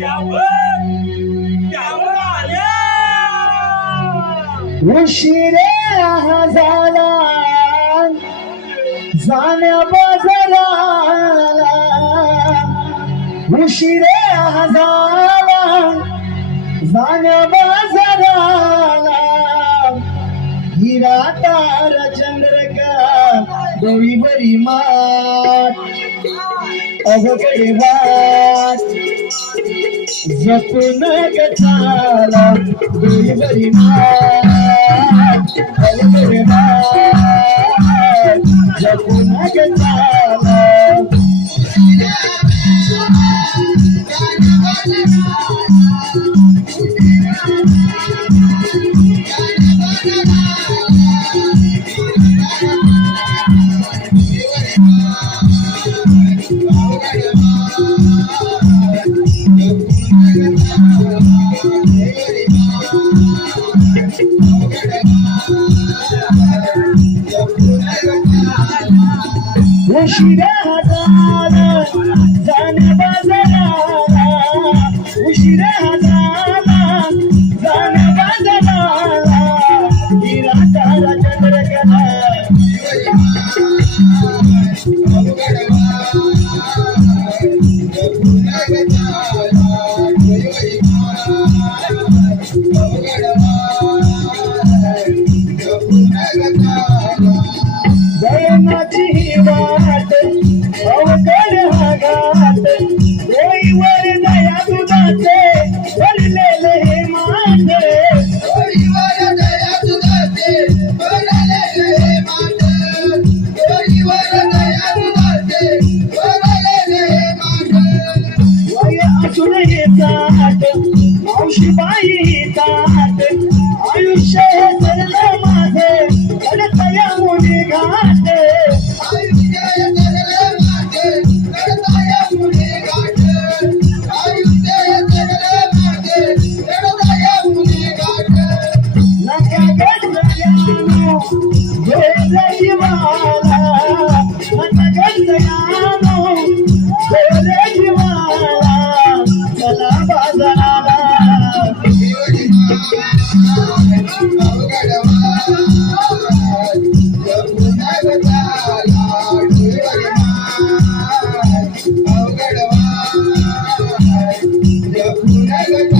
त्यावर उशिरे झाला जाण्या बाजाराला उशिरे झाला जाण्या बाजाराला हिरा तार चंद्रका डोळी बरी मात. अवघडे वाट जपून गचाला डोळी बरी मात Thank you. उशिरा झाला जाण्या बाजाराला उशिरा झाला हे ताट मावशी बाई ही ताट आयुष्य हे सरलं माझे कडतया मुली घाट नका गडयानो गोरे जीवाला अवघड